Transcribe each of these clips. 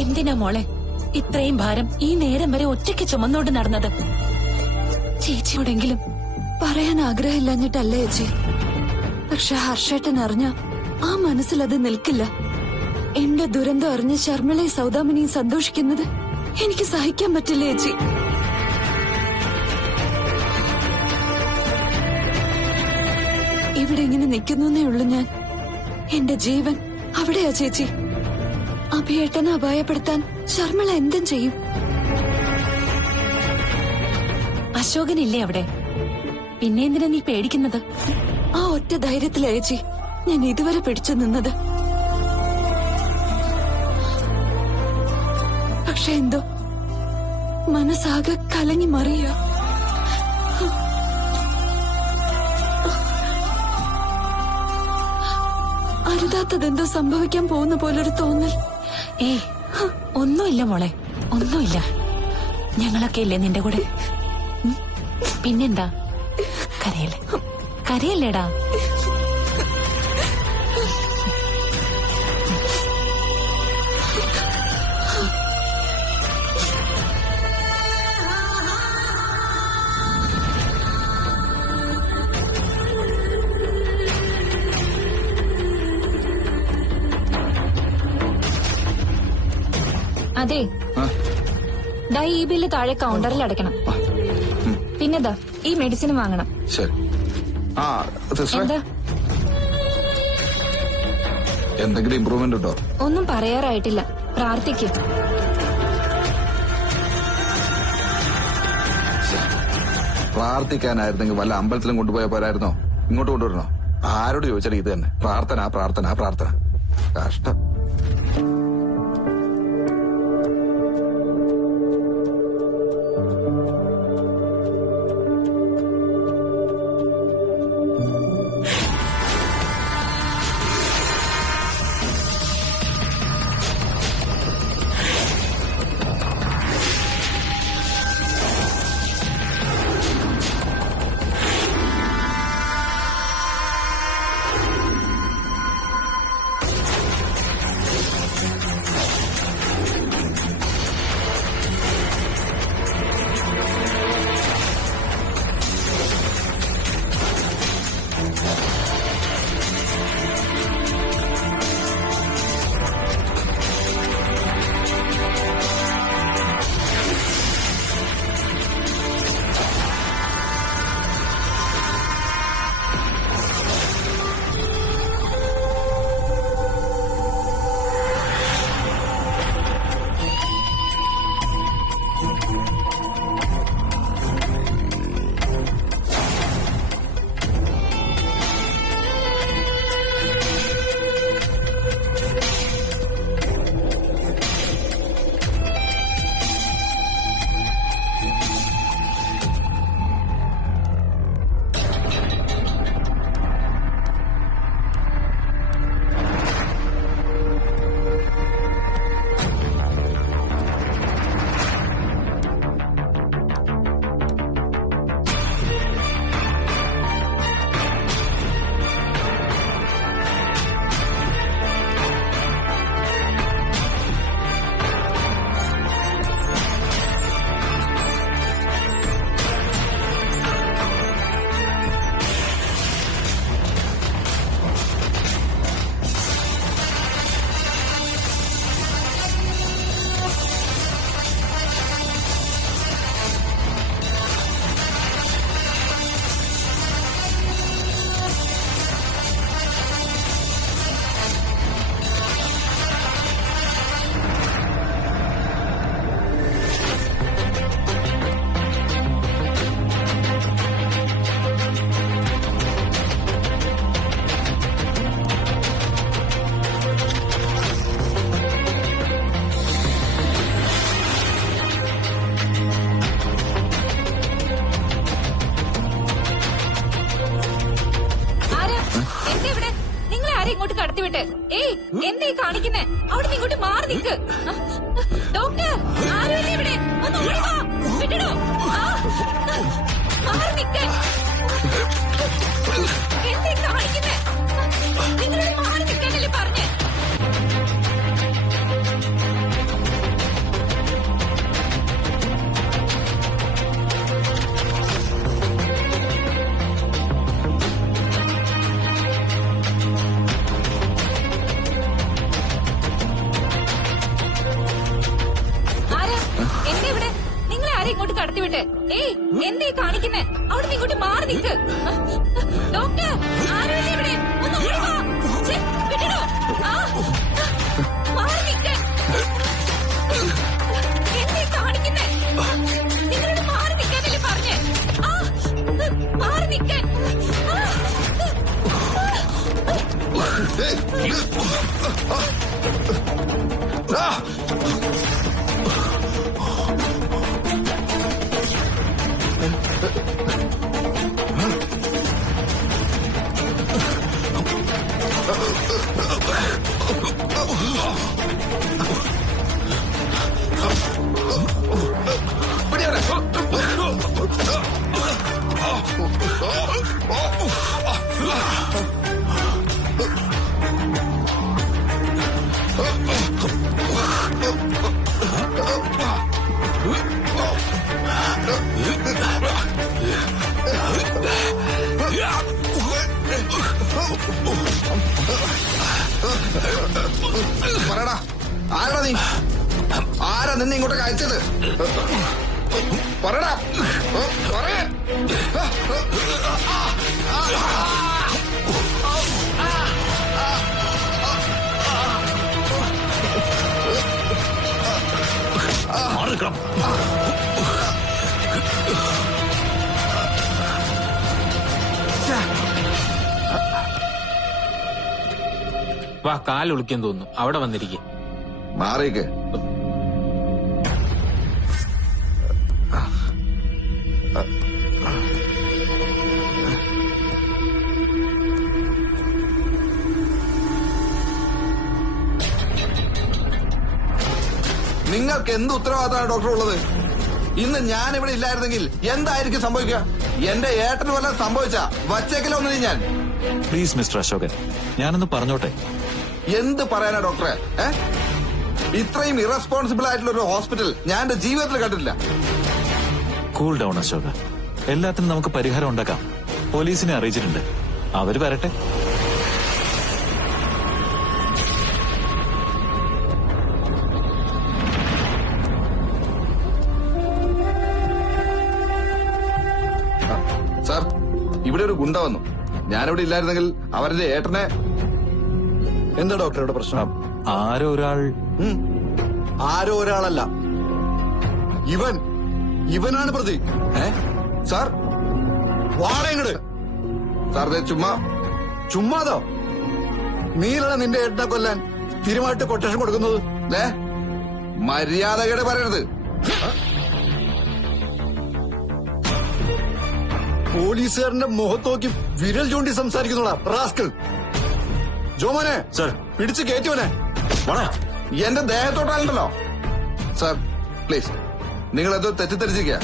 എന്തിനാ മോളെ ഇത്രയും ഭാരം ഈ നേരം വരെ ഒറ്റയ്ക്ക് ചുമന്നോണ്ട് നടന്നത്? ചേച്ചിയോടെങ്കിലും പറയാൻ ആഗ്രഹമില്ലാഞ്ഞിട്ടല്ല ചേച്ചി. പക്ഷെ ഹർഷേട്ടൻ അറിഞ്ഞ ആ മനസ്സിലത് നിൽക്കില്ല. എന്റെ ദുരന്തം അറിഞ്ഞ് ശർമ്മിളയും സൗദാമിനിയും സന്തോഷിക്കുന്നത് എനിക്ക് സഹിക്കാൻ പറ്റില്ല ചേച്ചി. ഇവിടെ ഇങ്ങനെ നിൽക്കുന്നേ ഉള്ളൂ ഞാൻ. എന്റെ ജീവൻ അവിടെയാ ചേച്ചി. അഭിയേട്ടനെ അപായപ്പെടുത്താൻ ശർമ്മിള എന്തും ചെയ്യും. അശോകനില്ലേ അവിടെ? പിന്നെ എന്തിനാ നീ പേടിക്കുന്നത്? ആ ഒറ്റ ധൈര്യത്തിലാ ചേച്ചി ഞാൻ ഇതുവരെ പിടിച്ചു നിന്നത്. പക്ഷെ എന്തോ മനസ്സാകെ കലങ്ങി മറിയ. അരുതാത്തതെന്തോ സംഭവിക്കാൻ പോകുന്ന പോലൊരു തോന്നൽ. ഒന്നുമില്ല മോളെ, ഒന്നുമില്ല. ഞങ്ങളൊക്കെ ഇല്ലേ നിന്റെ കൂടെ? പിന്നെന്താ? കരയല്ലേ, കരയല്ലേടാ. അതെ, ഈ ബില്ല് താഴെ കൗണ്ടറിൽ അടയ്ക്കണം. പിന്നെതാ ഈ മെഡിസിൻ വാങ്ങണം. എന്താ? എന്തെങ്കിലും ഇംപ്രൂവ്മെന്റ് ഉണ്ടോ? ഒന്നും പറയാറായിട്ടില്ല, പ്രാർത്ഥിക്കും. പ്രാർത്ഥിക്കാനായിരുന്നെങ്കിൽ വല്ല അമ്പലത്തിലും കൊണ്ടുപോയാൽ പോരായിരുന്നോ? ഇങ്ങോട്ട് കൊണ്ടുവരണോ? ആരോട് ചോദിച്ചാലും ഇത് തന്നെ, പ്രാർത്ഥന പ്രാർത്ഥന പ്രാർത്ഥന. കഷ്ടം. ഇങ്ങോട്ട് കടത്തിവിട്ട്. ഏയ്, എന്തേ കാണിക്കുന്നേ? അവിടെ നിന്ന് ഇങ്ങോട്ട് മാറി നിൽക്ക്. ഡോക്ടർ, ആരുമില്ല ഇവിടെ. ഒന്ന് ഓടിവാ. വിടണോ? മാറി നിൽക്ക്. എന്തേ കാണിക്കുന്നേ? നിങ്ങളോട് മാറി നിൽക്കാനല്ലേ പറഞ്ഞേ? എന്നെ ഇവിടെ നിങ്ങളെ ആരെ ഇങ്ങോട്ട് കടത്തിവിട്ടെ? ഏയ് എന്തേ കാണിക്കുന്നേ? അവിടെ നിന്ന് ഇങ്ങോട്ട് മാറി നിൽക്ക്. ഡോക്ടർ ആരുമില്ല ഇവിടെ. ഒന്ന് ഓടി വാ. ഛെ, വിടടോ. ആ, മാറി നിൽക്ക്. എന്തേ കാണിക്കുന്നേ? നിങ്ങളോട് മാറി നിൽക്കാനല്ലേ പറഞ്ഞേ? ആ, മാറി നിൽക്കാൻ. പറയടാ, ആരാ നീ? ആരാ നിന്നെ ഇങ്ങോട്ടൊക്കെ അയച്ചത്? പറയടാ, പറയാൻ. വാ, കാലൊളിക്കാൻ തോന്നുന്നു. അവിടെ വന്നിരിക്കെ. മാറിയേക്ക്. നിങ്ങൾക്ക് എന്ത് ഉത്തരവാദിത്തമാണ് ഡോക്ടർ ഉള്ളത്? ഇന്ന് ഞാൻ ഇവിടെ ഇല്ലായിരുന്നെങ്കിൽ എന്തായിരിക്കും സംഭവിക്കുക? എന്റെ ഏട്ടന് വല്ലതും സംഭവിച്ച വച്ചേക്കലോ ഒന്നും ഞാൻ. പ്ലീസ് മിസ്റ്റർ അശോകൻ, ഞാനൊന്ന് പറഞ്ഞോട്ടെ. എന്ത് പറയാനാ ഡോക്ടറെ? ഇത്രയും ഇറസ്പോൺസിബിൾ ആയിട്ടുള്ള ഒരു ഹോസ്പിറ്റൽ ഞാൻ എന്റെ ജീവിതത്തിൽ കണ്ടിട്ടില്ല. കൂൾ ഡൗൺ അശോക, എല്ലാത്തിനും നമുക്ക് പരിഹാരം ഉണ്ടാക്കാം. പോലീസിനെ അറിയിച്ചിട്ടുണ്ട്, അവര് വരട്ടെ. സാർ, ഇവിടെ ഒരു ഗുണ്ട വന്നു. ഞാനിവിടെ ഇല്ലായിരുന്നെങ്കിൽ അവരുടെ ഏട്ടനെ. എന്താ ഡോക്ടറുടെ പ്രശ്നം? ആരോ ഒരാൾ. ആരോ ഒരാളല്ല, ഇവനാണ് പ്രതി. Sir, വാടകട് sir ചുമ്മാതോ? നീലാണ് നിന്റെ ഏട്ടനെ കൊല്ലാൻ സ്ഥിരമായിട്ട് കൊട്ടേഷൻ കൊടുക്കുന്നത്. മര്യാദകേട് പറയരുത്. പോലീസുകാരന്റെ മുഖത്തോക്കി വിരൽ ചൂണ്ടി സംസാരിക്കുന്നോടാ റാസ്കൽ. ജോമോനെ സർ, പിടിച്ച് കയറ്റുവനെ. എന്റെ ദേഹത്തോട്ടാണല്ലോ. സാർ പ്ലീസ്, നിങ്ങൾ എന്തോ തെറ്റിദ്ധരിച്ചിരിക്കുക.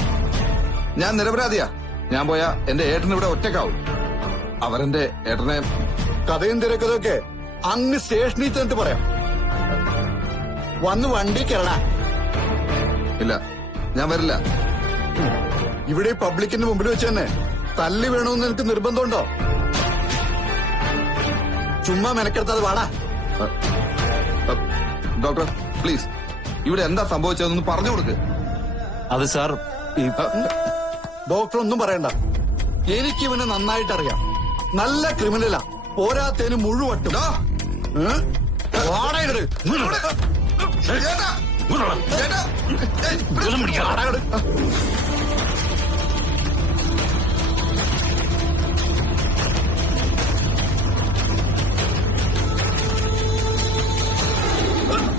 ഞാൻ നിരപരാധിയാ. ഞാൻ പോയാ എന്റെ ഏട്ടൻ ഇവിടെ ഒറ്റക്കാവും. അവരെന്റെ ഏട്ടനെ. കഥയും തിരക്കതൊക്കെ അങ്ങ് സ്റ്റേഷനിൽ ചെന്നിട്ട് പറയാം. വന്ന് വണ്ടി കയറണ. ഇല്ല, ഞാൻ വരില്ല. ഇവിടെ പബ്ലിക്കിന്റെ മുമ്പിൽ വെച്ച് തന്നെ തല്ലി വേണമെന്ന് എനിക്ക് നിർബന്ധമുണ്ടോ? ചുമ്മാ മെനക്കെടുത്തത് വാടാ. ഡോക്ടർ പ്ലീസ്, ഇവിടെ എന്താ സംഭവിച്ചതെന്ന് പറഞ്ഞു കൊടുക്ക്. അത് സാർ, ഡോക്ടർ ഒന്നും പറയണ്ട. എനിക്ക് ഇവനെ നന്നായിട്ടറിയാം. നല്ല ക്രിമിനലാ. പോരാത്തേന് മുഴുവട്ടും. വാടകട്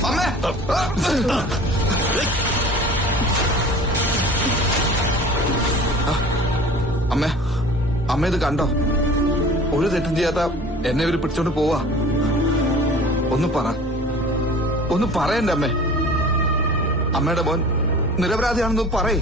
അമ്മേ. അമ്മേ, അമ്മ ഇത് കണ്ടോ? ഒരു തെറ്റും ചെയ്യാത്ത എന്നെ ഇവര് പിടിച്ചോണ്ട് പോവാ. ഒന്ന് പറയണ്ടേ അമ്മേ? അമ്മയുടെ മോൻ നിരപരാധിയാണെന്ന് പറയേ.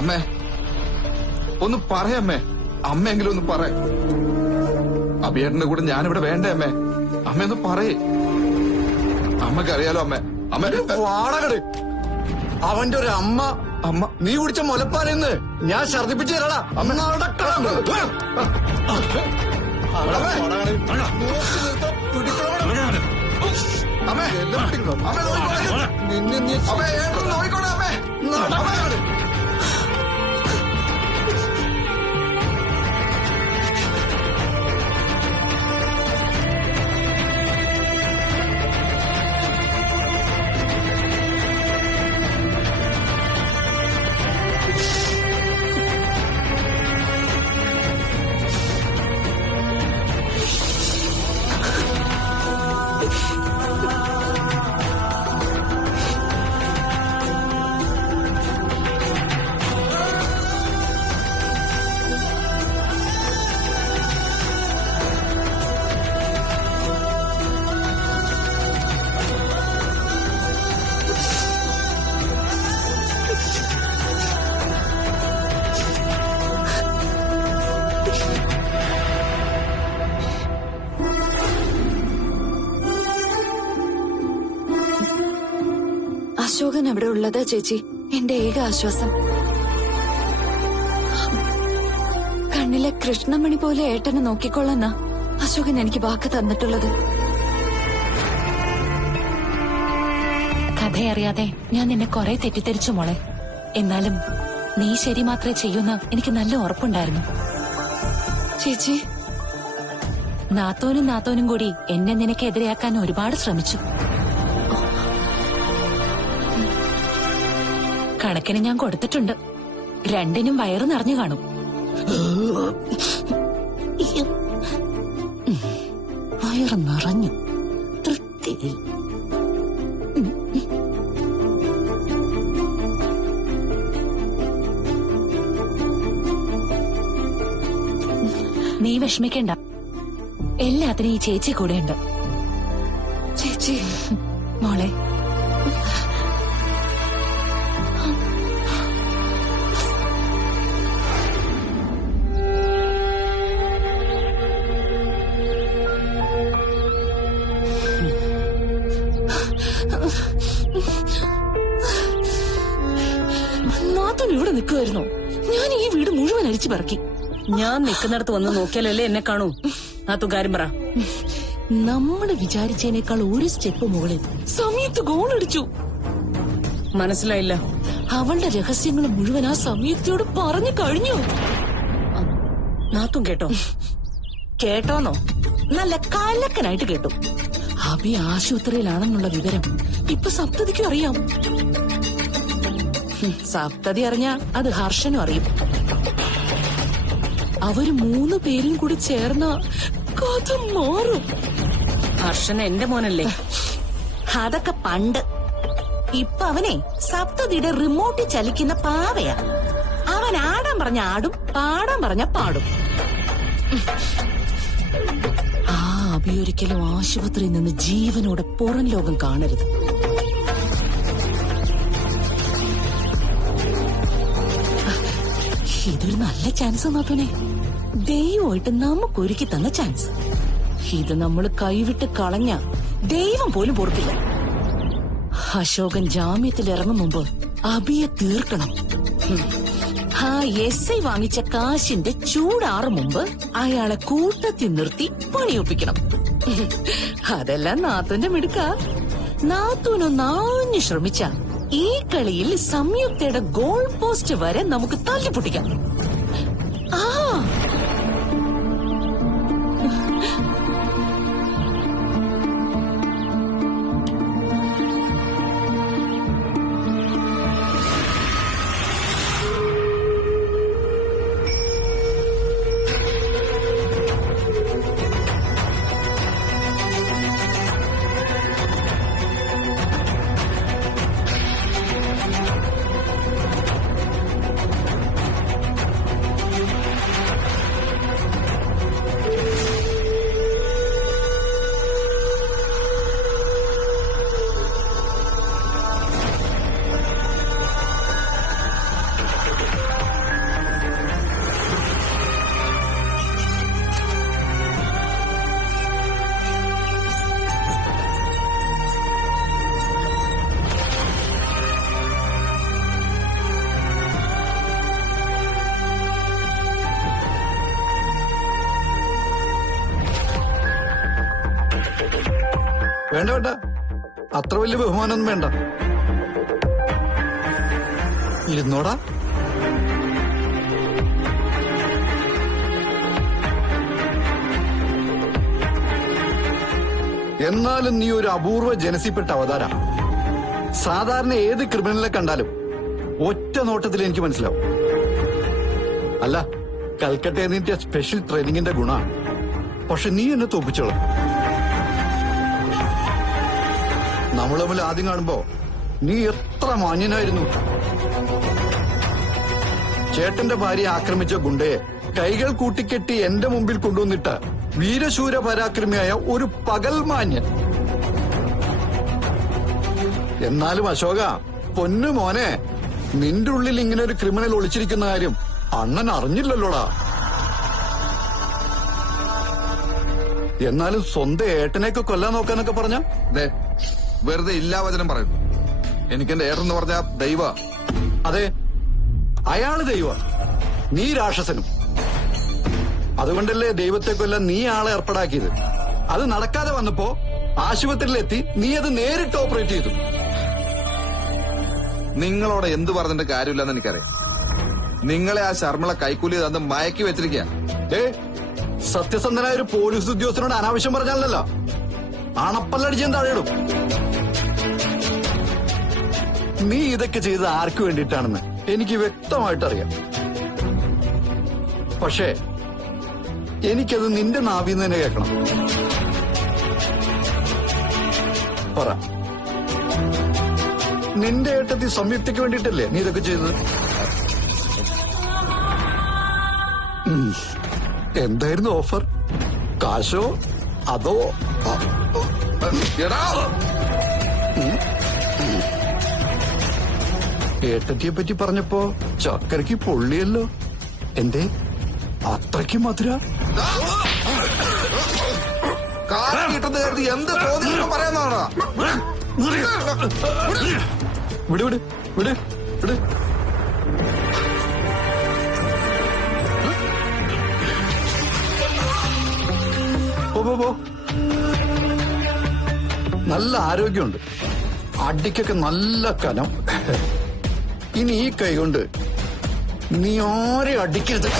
അമ്മേ, ഒന്ന് പറയമ്മേ. അമ്മയെങ്കിലും ഒന്ന് പറ. അഭിയേട്ടന്റെ കൂടെ ഞാനിവിടെ വേണ്ടേ അമ്മേ? അമ്മ ഒന്ന് പറയേ. അമ്മക്കറിയാലോ അമ്മ. അമ്മ വാടകട് അവന്റെ ഒരു അമ്മ അമ്മ നീ കുടിച്ച മുലപ്പാലിന്ന് ഞാൻ ഛർദിപ്പിച്ചു തരാടാ. അമ്മ അമ്മേ നിന്നെ നീ അമ്മേ ഏട്ടൻ നോക്കിക്കോട്ടെ അമ്മേ. അമ്മേ. അശോകൻ അവിടെ ഉള്ളതാ ചേച്ചി എന്റെ ഏക ആശ്വാസം. കണ്ണിലെ കൃഷ്ണമണി പോലെ ഏട്ടനെ നോക്കിക്കൊള്ളാന്നാ അശോകൻ എനിക്ക് വാക്ക് തന്നിട്ടുള്ളത്. കഥയറിയാതെ ഞാൻ നിന്നെ കുറെ തെറ്റിദ്ധരിച്ചു മോളെ. എന്നാലും നീ ശരി മാത്രമേ ചെയ്യൂന്ന് എനിക്ക് നല്ല ഉറപ്പുണ്ടായിരുന്നു. ചേച്ചി നാത്തോനും കൂടി എന്നെ നിനക്കെതിരെയാക്കാൻ ഒരുപാട് ശ്രമിച്ചു. കണക്കിന് ഞാൻ കൊടുത്തിട്ടുണ്ട്. രണ്ടിനും വയറ് നിറഞ്ഞു കാണും. വയറ് നിറഞ്ഞു, തൃപ്തി. നീ വിഷമിക്കണ്ട, എല്ലാത്തിനും ഈ ചേച്ചി കൂടെയുണ്ട്. ചേച്ചി മോളെ, നാത്തോൻ ഇവിടെ നിൽക്കുമായിരുന്നോ? ഞാൻ ഈ വീട് മുഴുവൻ അരിച്ചു പറക്കി. ഞാൻ നിൽക്കുന്നിടത്ത് വന്ന് നോക്കിയാലല്ലേ എന്നെ കാണൂ. നാത്തു കാര്യം പറ. നമ്മള് വിചാരിച്ചതിനേക്കാൾ ഒരു സ്റ്റെപ്പ് മുകളിൽ സമയത്ത് ഗോളടിച്ചു. മനസ്സിലായില്ല. അവളുടെ രഹസ്യങ്ങൾ മുഴുവൻ ആ സമയത്തോട് പറഞ്ഞു കഴിഞ്ഞു. നാത്തും കേട്ടോ? കേട്ടോന്നോ? നല്ല കലക്കനായിട്ട് കേട്ടു. അഭി ആശുപത്രിയിലാണെന്നുള്ള വിവരം ഇപ്പൊ സപ്തതിക്കും അറിയാം. സപ്തതി അറിഞ്ഞാ അത് ഹർഷനും അറിയും. അവര് 3 പേരും കൂടി ചേർന്ന കഥ മാറും. ഹർഷൻ എന്റെ മോനല്ലേ? അതൊക്കെ പണ്ട്. ഇപ്പൊ അവനെ സപ്തതിയുടെ റിമോട്ടിൽ ചലിക്കുന്ന പാവയാ. അവൻ ആടാൻ പറഞ്ഞ ആടും, പാടാൻ പറഞ്ഞ പാടും. ആ അഭി ഒരിക്കലും ആശുപത്രിയിൽ നിന്ന് ജീവനോടെ പുറം ലോകം കാണരുത്. ഇതൊരു നല്ല ചാൻസ് നോക്കണേ. ദൈവമായിട്ട് നമുക്ക് ഒരുക്കി തന്ന ചാൻസ്. ഇത് നമ്മൾ കൈവിട്ട് കളഞ്ഞ ദൈവം പോലും പൊറുക്കില്ല. അശോകൻ ജാമ്യത്തിൽ ഇറങ്ങും മുമ്പ് അഭിയെ തീർക്കണം. ആ SI വാങ്ങിച്ച കാശിന്റെ ചൂടാറും മുമ്പ് അയാളെ കൂട്ടത്തിൽ നിർത്തി പണിയൊപ്പിക്കണം. അതെല്ലാം നാത്തൂന്റെ മിടുക്ക. നാത്തൂനൊന്നാഞ്ഞു ശ്രമിച്ച ഈ കളിയിൽ സംയുക്തയുടെ ഗോൾ പോസ്റ്റ് വരെ നമുക്ക് തല്ലിപ്പൊട്ടിക്കാം. ആ വേണ്ട വേണ്ട, അത്ര വലിയ ബഹുമാനമൊന്നും വേണ്ട. ഇരുന്നോടാ. എന്നാലും നീ ഒരു അപൂർവ ജനസിൽപ്പെട്ട അവതാര. സാധാരണ ഏത് ക്രിമിനലിനെ കണ്ടാലും ഒറ്റ നോട്ടത്തിൽ എനിക്ക് മനസ്സിലാവും. അല്ല, കൽക്കട്ടയിൽ നിന്റെ സ്പെഷ്യൽ ട്രെയിനിങ്ങിന്റെ ഗുണ. പക്ഷെ നീ എന്നെ തോപ്പിച്ചോളാം. നമ്മൾ തമ്മിൽ ആദ്യം കാണുമ്പോ നീ എത്ര മാന്യനായിരുന്നു. ചേട്ടന്റെ ഭാര്യയെ ആക്രമിച്ച ഗുണ്ടയെ കൈകൾ കൂട്ടിക്കെട്ടി എന്റെ മുമ്പിൽ കൊണ്ടുവന്നിട്ട് വീരശൂര പരാക്രമിയായ ഒരു പകൽ മാന്യൻ. എന്നാലും അശോക, പൊന്നു മോനെ, നിന്റെ ഉള്ളിൽ ഇങ്ങനെ ഒരു ക്രിമിനൽ ഒളിച്ചിരിക്കുന്ന കാര്യം അണ്ണൻ അറിഞ്ഞില്ലല്ലോടാ. എന്നാലും സ്വന്തം ഏട്ടനെയൊക്കെ കൊല്ലാൻ നോക്കാനൊക്കെ പറഞ്ഞ വെറുതെ ഇല്ലാ വചനം പറയുന്നു. എനിക്കെന്റെ ഏട്ടെന്ന് പറഞ്ഞ ദൈവ. അതെ, അയാള് ദൈവ, നീ രാക്ഷസനും. അതുകൊണ്ടല്ലേ ദൈവത്തെ കൊല്ലാൻ നീ ആളെ ഏർപ്പാടാക്കിയത്. അത് നടക്കാതെ വന്നപ്പോ ആശുപത്രിയിലെത്തി നീ അത് നേരിട്ട് ഓപ്പറേറ്റ് ചെയ്തു. നിങ്ങളോട് എന്ത് പറഞ്ഞിട്ട് കാര്യമില്ലെന്ന് എനിക്കറിയാം. നിങ്ങളെ ആ ശർമ്മള കൈക്കൂലി തന്ന് മയക്കി വെച്ചിരിക്കുക. സത്യസന്ധനായ ഒരു പോലീസ് ഉദ്യോഗസ്ഥനോട് അനാവശ്യം പറഞ്ഞാലല്ലോ അണപ്പല്ലടിച്ചാൻ താഴെയിടും. നീ ഇതൊക്കെ ചെയ്ത് ആർക്കു വേണ്ടിയിട്ടാണെന്ന് എനിക്ക് വ്യക്തമായിട്ടറിയാം. പക്ഷേ എനിക്കത് നിന്റെ നാവിന്ന് തന്നെ കേൾക്കണം. പറ, നിന്റെ ഏട്ടത്തി സംയുക്തയ്ക്ക് വേണ്ടിയിട്ടല്ലേ നീ ഇതൊക്കെ ചെയ്തത്? എന്തായിരുന്നു ഓഫർ? കാശോ അതോ? ഏട്ടത്തിയെ പറ്റി പറഞ്ഞപ്പോ ചക്കരയ്ക്ക് പൊള്ളിയല്ലോ. എന്തേ അത്രയ്ക്ക് മധുര? കിട്ടുന്ന കരുതി എന്ത് തോന്നിയും പറയുന്നതാണോ? വിട് വിട് വിട് വിട്. പോ. നല്ല ആരോഗ്യമുണ്ട്, അടിക്കൊക്കെ നല്ല കനം. ഇനി ഈ കൈ കൊണ്ട് നീ ആരെ അടിക്കരുത്.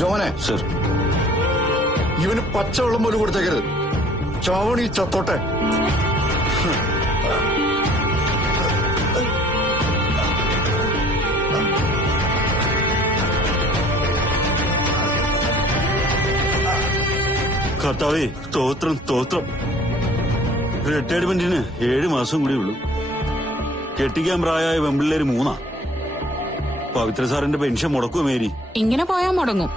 ജോനെ, സർ, ഇവന് പച്ചവെള്ളം പോലും കൊടുത്തേക്കരുത്. ചാവണി ചത്തോട്ടെ. കർത്താവേ, സ്തോത്രം സ്തോത്രം. റിട്ടയർമെന്റിന് 7 മാസം കൂടി ഉള്ളൂ. കെട്ടിക്കാൻ പ്രായമായ വെമ്പിള്ളേര് 3. പവിത്ര സാറിന്റെ പെൻഷൻ മുടക്കും മേരി. ഇങ്ങനെ പോയാ മുടങ്ങും.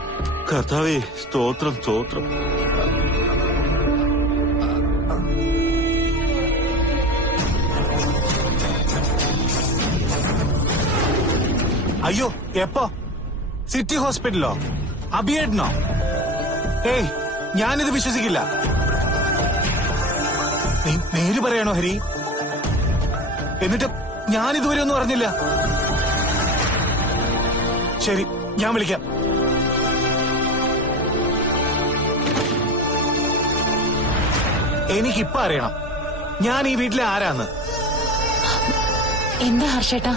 കർത്താവേ, സ്തോത്രം സ്തോത്രം. അയ്യോ, എപ്പോ? സിറ്റി ഹോസ്പിറ്റലോ? അബിയേട്ടനോ? ഏയ്, ഞാനിത് വിശ്വസിക്കില്ല. നീ നേര് പറയണോ ഹരി? എന്നിട്ട് ഞാൻ ഇതുവരെ ഒന്നും അറിഞ്ഞില്ല. ശരി, ഞാൻ വിളിക്കാം. എനിക്കിപ്പോ അറിയണം ഞാൻ ഈ വീട്ടിലെ ആരാന്ന്. എന്താ ഹർഷേട്ടാ?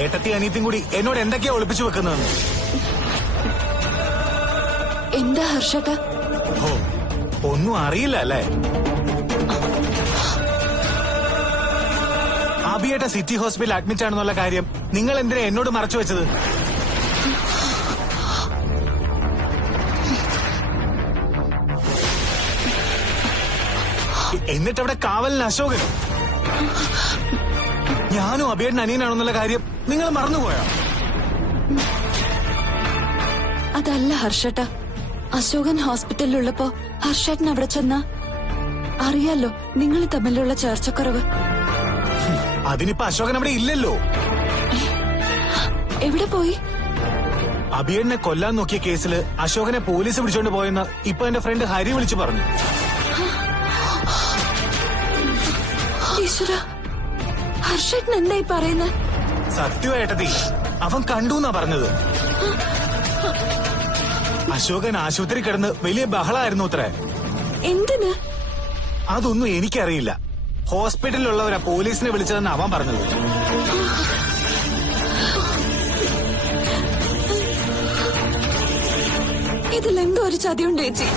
ഏട്ടത്തി അനിയത്തിയും കൂടി എന്നോട് എന്തൊക്കെയാ ഒളിപ്പിച്ചു വെക്കുന്നതെന്ന്. എന്താ ഹർഷേട്ടാ? ഓ, ഒന്നും അറിയില്ല അല്ലേ? അബിയേട്ട സിറ്റി ഹോസ്പിറ്റലിൽ അഡ്മിറ്റ് ആണെന്നുള്ള കാര്യം നിങ്ങൾ എന്തിനാ എന്നോട് മറച്ചു വെച്ചത്? എന്നിട്ട് അവിടെ കാവലിന് അശോകനും. ഞാനും അബിയേട്ടൻ അനിയനാണെന്നുള്ള കാര്യം നിങ്ങൾ മറന്നുപോയോ? അതല്ല ഹർഷേട്ടാ, അശോകൻ ഹോസ്പിറ്റലിലുള്ളപ്പോ ഹർഷേട്ടൻ അവിടെ ചെന്ന അറിയാലോ നിങ്ങൾ തമ്മിലുള്ള ചർച്ചക്കുറവ്. അതിനിപ്പോ അശോകൻ അവിടെ ഇല്ലല്ലോ. എവിടെ പോയി? അബിയേട്ടനെ കൊല്ലാൻ നോക്കിയ കേസില് അശോകനെ പോലീസ് പിടിച്ചോണ്ട് പോയെന്ന് ഇപ്പൊ എന്റെ ഫ്രണ്ട് ഹരി വിളിച്ചു പറഞ്ഞു. ഈശ്വര, ഹർഷേട്ടൻ എന്തായി പറയുന്നത്? സത്യമായിട്ടതി അവൻ കണ്ടൂന്നാ പറഞ്ഞത്. അശോകൻ ആശുപത്രി കിടന്ന് വലിയ ബഹളായിരുന്നു അത്രേ. എന്തിന്? അതൊന്നും എനിക്കറിയില്ല. ഹോസ്പിറ്റലിലുള്ളവരാ പോലീസിനെ വിളിച്ചതെന്ന് അവൻ പറഞ്ഞത്. ഇതിലെന്തോ ഒരു ചതിയുണ്ട് ചേച്ചി.